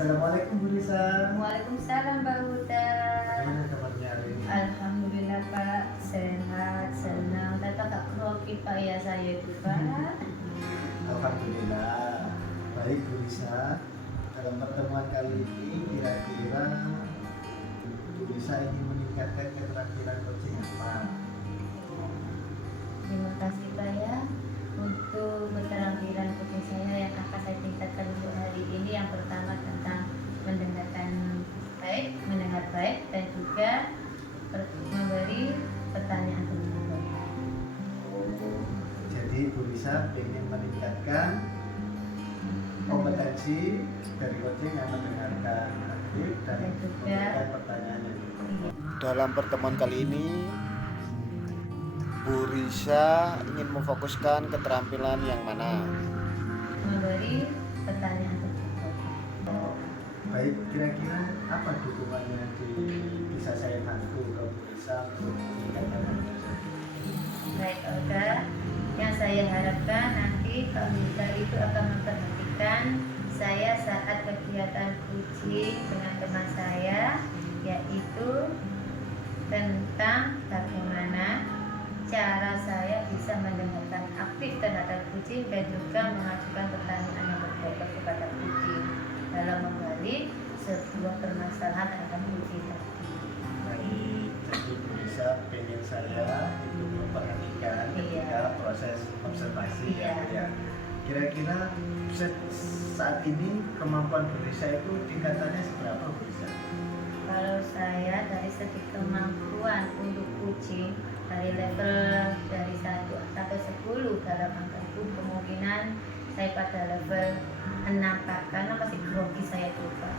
Assalamualaikum Bu Risa. Waalaikumsalam Mbak Huda. Gimana kabarnya hari ini? Alhamdulillah Pak, sehat, senang. Tata tak grogi Pak ya saya itu Pak. Alhamdulillah. Baik Bu Risa. Dalam pertemuan kali ini kira-kira Bu Risa ingin meningkatkan keterampilan coaching apa? Terima kasih Pak ya untuk keterampilan coaching saya yang akan saya tingkatkan untuk hari ini. Yang pertama tentang mendengar baik dan juga memberi pertanyaan terbuka. Jadi Bu Risa ingin meningkatkan kompetensi dari coaching yang mendengarkan aktif dan memberikan pertanyaan yang terbuka. Dalam pertemuan kali ini Bu Risa ingin memfokuskan keterampilan yang mana? Memberi pertanyaan terbuka. Baik, kira-kira apa dukungannya bisa saya bantu ke Bu Risa untuk meningkatkan kompetensi? Baik Olga, yang saya harapkan nanti Pak Huda itu akan memperhatikan saya saat kegiatan coaching dengan teman saya, yaitu tentang bagaimana cara saya bisa mendengarkan aktif terhadap coaching dan juga mengajukan pertanyaan yang berbeda kepada coaching dalam menggali sebuah permasalahan akan coaching tadi. Baik, jadi Bu Risa pengen saya itu memperhatikan ketika proses observasi ya. Kira-kira saat ini kemampuan Bu Risa itu tingkatannya seberapa Bu Risa? Kalau saya dari segi kemampuan untuk coaching dari level dari 1 sampai 10 dalam angka itu kemungkinan saya pada level 6 Pak, karena masih grogi saya tuh Pak.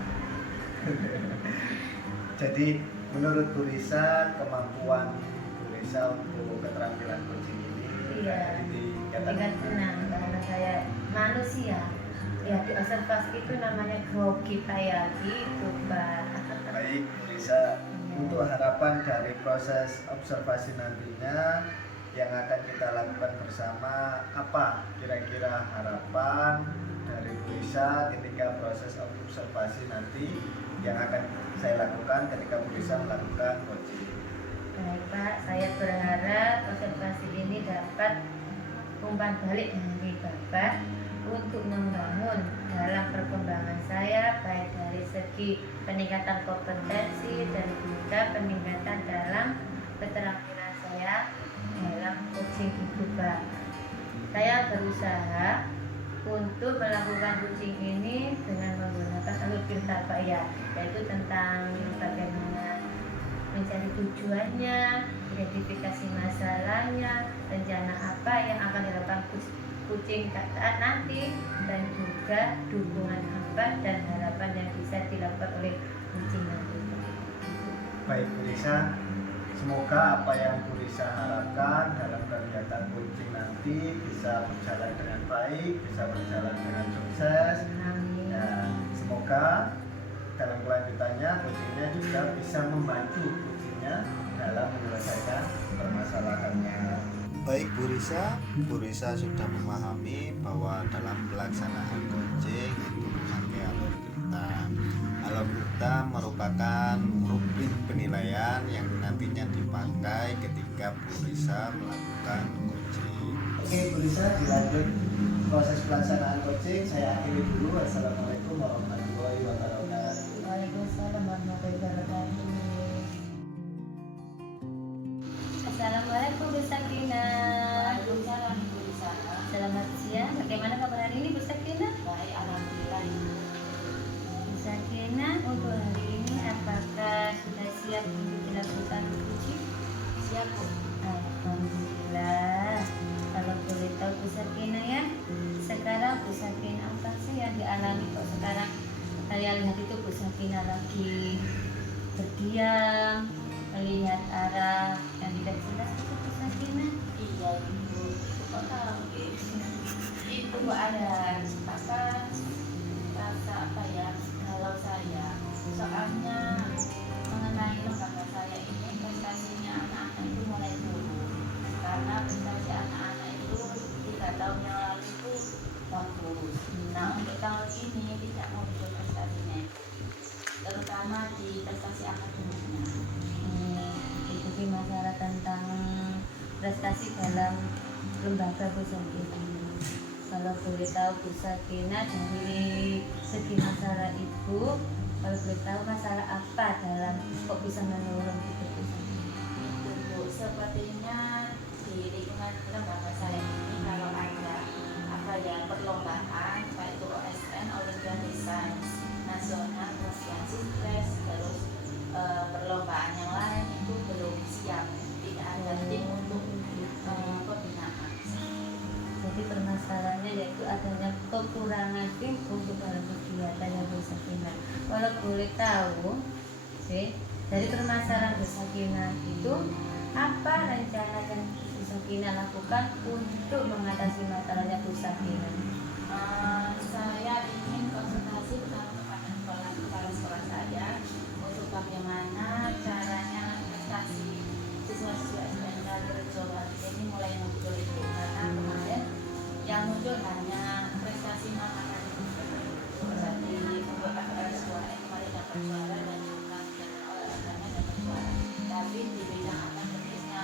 Jadi menurut Bu Risa kemampuan Bu Risa untuk keterampilan coaching ini tingkat 6 karena saya manusia ya, di observasi itu namanya grogi kayak gitu Pak. Baik Bu Risa, untuk harapan dari proses observasi nantinya yang akan kita lakukan bersama, apa kira-kira harapan dari Bu Risa ketika proses observasi nanti yang akan saya lakukan ketika Bu Risa melakukan coaching? Baik Pak, saya berharap observasi ini dapat umpan balik dari Bapak untuk membangun dalam perkembangan saya, baik dari segi peningkatan kompetensi dan juga peningkatan dalam keterampilan saya dalam coaching itu Pak. Saya berusaha untuk melakukan coaching ini dengan menggunakan alur filter Pak ya, yaitu tentang bagaimana mencari tujuannya, identifikasi masalahnya, rencana apa yang akan dilakukan coaching saat nanti, dan juga dukungan apa dan harapan yang bisa dilakukan oleh coaching nanti. Baik Bu Risa, semoga apa yang Bu Risa harapkan dalam kegiatan coaching nanti bisa berjalan dengan baik, bisa berjalan dengan sukses. Amin. Dan semoga dalam kelanjutannya coachingnya juga bisa membantu coachingnya dalam menyelesaikan permasalahannya. Baik Bu Risa sudah memahami bahwa dalam pelaksanaan coaching itu memakai alur kita. Alur kita merupakan rubrik penilaian yang nantinya dipakai ketika Bu Risa melakukan coaching. Oke Bu Risa, dilanjut proses pelaksanaan coaching. Saya akhiri dulu. Assalamualaikum warahmatullahi wabarakatuh. Waalaikumsalam warahmatullahi wabarakatuh. Assalamualaikum Bu Sakinah. Waalaikumsalam Bu Risa. Selamat siang. Bagaimana kabar hari ini Bu Sakinah? Baik, alhamdulillah. Bu Sakinah, untuk hari ini apakah sudah siap untuk dilakukan coaching? Siap Bu. Alhamdulillah. Kalau boleh tahu Bu Sakinah ya, sekarang Bu Sakinah apa sih yang dialami kok sekarang kalian lihat itu Bu Sakinah lagi berdiam, melihat arah yang tidak jelas itu Bu Sakinah? Iya Ibu. Kok tahu Ibu ada rasa apa ya kalau saya, soalnya mengenai lembaga saya ini prestasinya anak-anak itu mulai turun, karena prestasi anak-anak itu 3 tahun yang lalu itu bagus. Nah untuk tahun ini tidak muncul prestasinya itu. prestasi dalam lembaga Bu Sakina. Kalau boleh tahu Bu Sakina dari segi masalah Ibu, kalau boleh tahu masalah apa dalam kok bisa menurun itu Bu Sakina? Itu Bu, sepertinya di lingkungan lembaga saya ini kalau ada apa ya perlombaan baik itu OSN Olimpiade Sains Nasional Prestasi Stres terus perlombaan yang lain itu belum siap, tidak ada tim untuk pembinaan. Jadi permasalahannya yaitu adanya kekurangan tim untuk dalam kegiatan yang Bu Sakina. Kalau boleh tahu, dari permasalahan Bu Sakina itu apa rencana yang Bu Sakina lakukan untuk mengatasi masalahnya Bu Sakina? Saya ingin konsultasi bersama kepada kepala sekolah saya untuk bagaimana caranya prestasi siswa-siswa SMK Rejo ini mulai muncul itu, karena kemarin yang muncul hanya prestasi makanan jadi untuk FRS 2 kemarin dapat juara dan juga olahraganya dapat juara, tapi di bidang akademisnya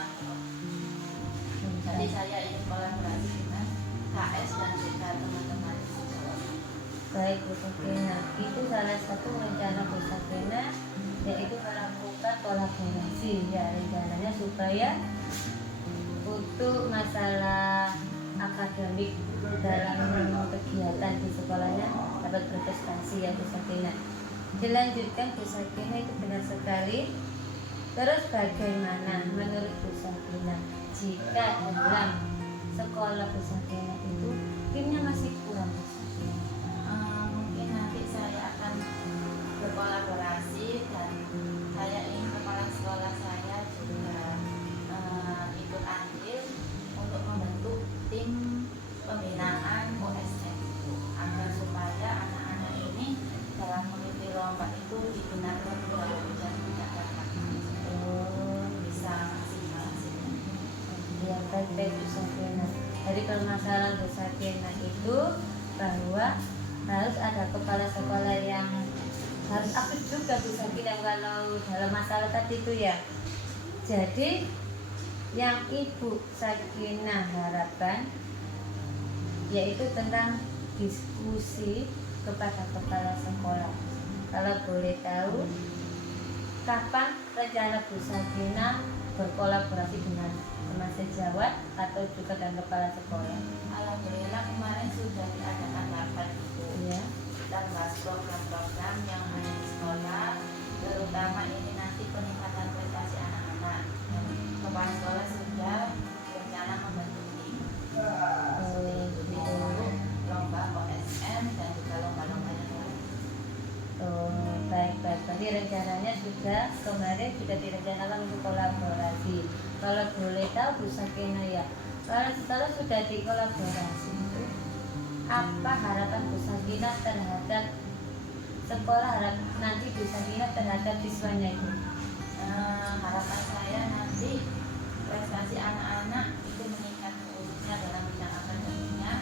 jadi saya ingin kolaborasi dengan KS dan juga teman-teman di Jawa. Baik Bu Sakina, itu salah satu rencana Bu Sakina yaitu melakukan kolaborasi ya, rencananya supaya untuk masalah akademik dalam kegiatan di sekolahnya dapat berprestasi ya Bu Sakina. Dilanjutkan Bu Sakina, itu benar sekali. Terus bagaimana menurut Bu Sakina jika dalam sekolah Bu Sakina itu timnya masih kurang Bu Sakina? Mungkin nanti saya akan berkolaborasi dan saya ingin kepala sekolah saya juga ikut andil untuk membentuk tim pembinaan OSN agar supaya anak-anak ini dalam mengikuti lomba itu digunakan dan tidak dapat bisa maksimal hasilnya. Ya, baik Bu Sakina. Dari permasalahan Bu Sakina itu bahwa harus ada kepala sekolah yang harus aktif juga Bu Sakina kalau dalam masalah tadi itu ya. Jadi yang Ibu Sakina harapkan yaitu tentang diskusi kepada kepala sekolah. Kalau boleh tahu, kapan rencana Bu Sakina berkolaborasi dengan teman sejawat atau juga dengan kepala sekolah? Alhamdulillah kemarin sudah diadakan rapat itu Ya. dan bahas program-program yang ada di sekolah, terutama ini nanti peningkatan prestasi anak-anak. Kepala sekolah sudah berencana membentuk tim untuk lomba OSN dan juga lomba-lomba yang lain. Baik. Tadi rencananya sudah kemarin sudah direncanakan untuk kolaborasi. Kalau boleh tahu Bu Sakina ya, kalau sudah dikolaborasi itu apa harapan Bu Sakina terhadap sekolah, nanti Bu Sakina terhadap siswanya itu? Harapan saya nanti prestasi anak-anak itu meningkat khususnya dalam bidang akademiknya,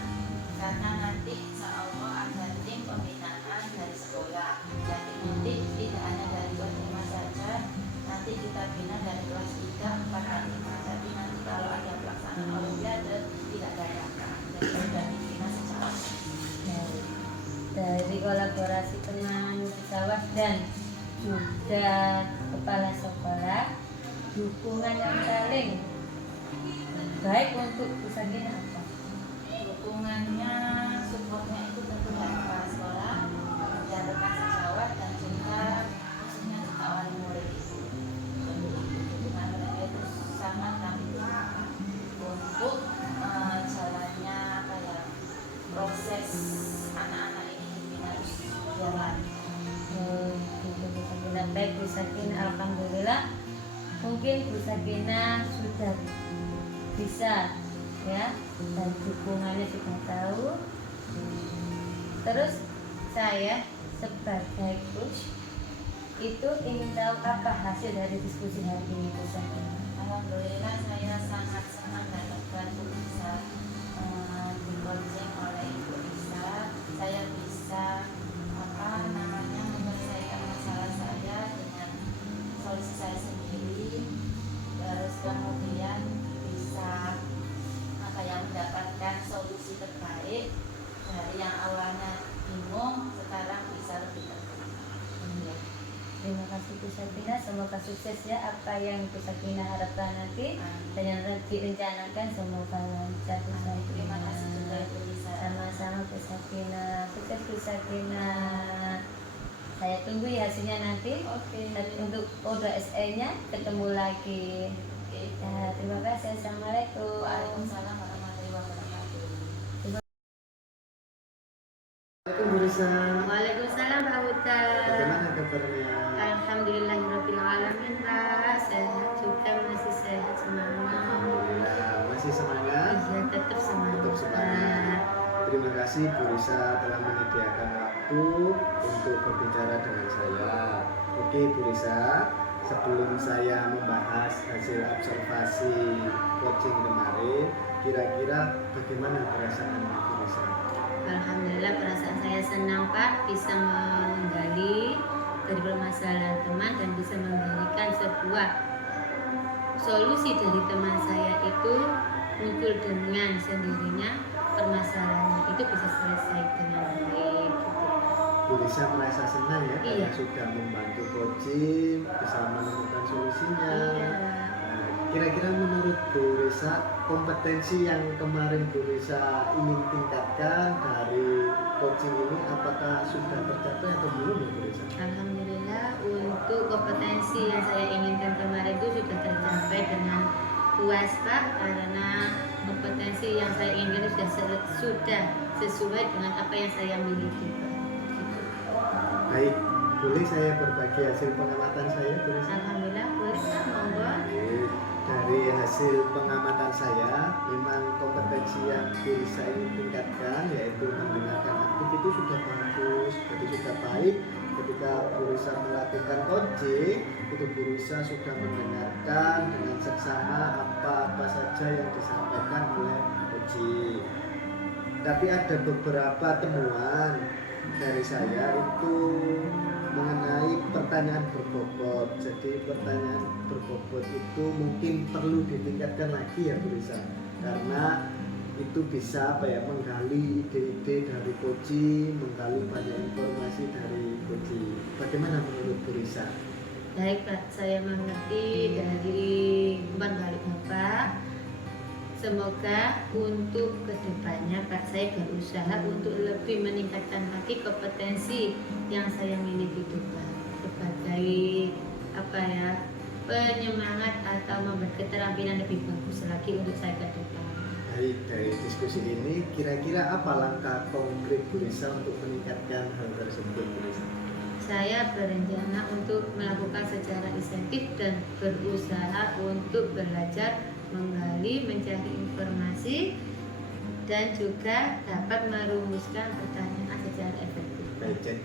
karena nanti insya Allah ada tim pembinaan dari sekolah. Jadi nanti tidak hanya dari kelas 5 saja, nanti kita bina dari kelas 3, 4, dan 5. Jadi nanti kalau ada pelaksanaan olimpiade tidak dadakan, jadi sudah dibina secara dari kolaborasi teman sejawat dan juga kepala sekolah, dukungan yang paling baik untuk Bu Sakina apa? dukungannya, supportnya itu tentu dari kepala sekolah dan rekan sejawat dan juga khususnya juga wali murid itu. Jadi dukungan mereka itu sangat kami butuhkan untuk jalannya apa ya, proses anak-anak ini dibina jalan. Gitu Bu Sakina. Baik Bu Sakina, alhamdulillah mungkin Bu Sakina sudah bisa ya, dan dukungannya sudah tahu. Terus saya sebagai coach itu ingin tahu apa hasil dari diskusi hari ini Bu Sakina. Alhamdulillah saya sangat senang dan terbantu bisa di-coaching oleh Ibu Isa. Saya bisa menyelesaikan masalah saya dengan solusi saya sendiri, terus kemudian bisa sukses ya apa yang Bu Sakinah harapkan nanti dan yang direncanakan semoga lancar Bu Terima Sakinah. kasih juga Ibu Lisa. Sama-sama Bu Sakinah, sukses Bu Sakinah. Saya tunggu ya hasilnya nanti. Oke. Dan untuk O2SE-nya ketemu lagi. Oke. Ya, terima kasih. Assalamualaikum. Waalaikumsalam warahmatullahi wabarakatuh. Assalamualaikum Bu Risa. Waalaikumsalam Pak Huta. Bagaimana kabarnya? Alhamdulillahirabbil alamin Pak. Sehat juga, masih sehat semangat. Alhamdulillah masih semangat. Iya, tetap semangat. Tetap semangat. Terima kasih Bu Risa telah menyediakan waktu untuk berbicara dengan saya. Oke Bu Risa, sebelum saya membahas hasil observasi coaching kemarin, kira-kira bagaimana perasaan Bu Risa? Alhamdulillah perasaan saya senang Pak bisa menggali dari permasalahan teman dan bisa memberikan sebuah solusi dari teman saya itu muncul dengan sendirinya, permasalahannya itu bisa selesai dengan baik gitu. Bu Risa merasa senang ya karena Iya. sudah membantu coaching, bisa menemukan solusinya. Iya. Nah, kira-kira menurut Bu Risa kompetensi yang kemarin Bu Risa ingin tingkatkan dari coaching ini apakah sudah tercapai atau belum ya Bu Risa? Alhamdulillah untuk kompetensi yang saya inginkan kemarin itu sudah tercapai dengan puas Pak, karena kompetensi yang saya inginkan sudah sesuai dengan apa yang saya miliki Pak. Gitu. Baik, boleh saya berbagi hasil pengamatan saya Bu Risa? Alhamdulillah boleh Pak, monggo. Oke, dari hasil pengamatan saya memang kompetensi yang Bu Risa ingin tingkatkan yaitu mendengarkan aktif itu sudah bagus, jadi sudah baik. Ketika Bu Risa melakukan coaching itu Bu Risa sudah mendengarkan dengan seksama apa-apa saja yang disampaikan oleh coaching. Tapi ada beberapa temuan dari saya itu mengenai pertanyaan berbobot. Jadi pertanyaan berbobot itu mungkin perlu ditingkatkan lagi ya Bu Risa, karena itu bisa menggali ide-ide dari coaching, menggali banyak informasi dari coaching. Bagaimana menurut Bu Risa? Baik Pak, saya mengerti dari umpan balik Bapak. Semoga untuk kedepannya Pak saya berusaha untuk lebih meningkatkan lagi kompetensi yang saya miliki itu Pak, sebagai penyemangat atau memberi keterampilan lebih bagus lagi untuk saya ke depan. Baik, dari diskusi ini kira-kira apa langkah konkret Bu Risa untuk meningkatkan hal tersebut Bu Risa? Saya berencana untuk melakukan secara insentif dan berusaha untuk belajar, menggali, mencari informasi, dan juga dapat merumuskan pertanyaan secara efektif. Baik,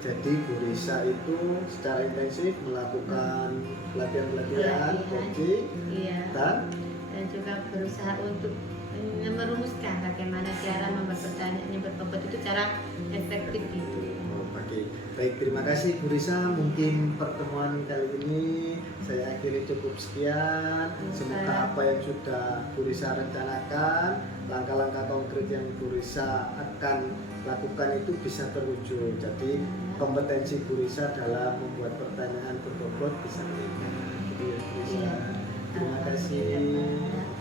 jadi Bu Risa itu secara intensif melakukan pelatihan-pelatihan coaching Iya. dan juga berusaha untuk merumuskan bagaimana cara membuat pertanyaan yang berbobot itu cara efektif gitu. Oke, baik, terima kasih Bu Risa. Mungkin pertemuan kali ini saya akhiri cukup sekian. Semoga apa yang sudah Bu Risa rencanakan, langkah-langkah konkret yang Bu Risa akan lakukan itu bisa terwujud. Jadi kompetensi Bu Risa dalam membuat pertanyaan berbobot bisa meningkat. Gitu ya Bu Risa. Iya. Terima kasih.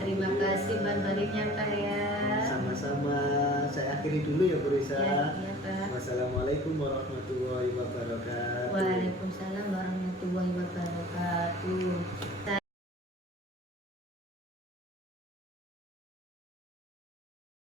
Terima kasih baliknya Pak ya. Sama-sama. Saya akhiri dulu ya Bu Risa. Iya Pak. Wassalamualaikum warahmatullahi wabarakatuh. Waalaikumsalam warahmatullahi wabarakatuh.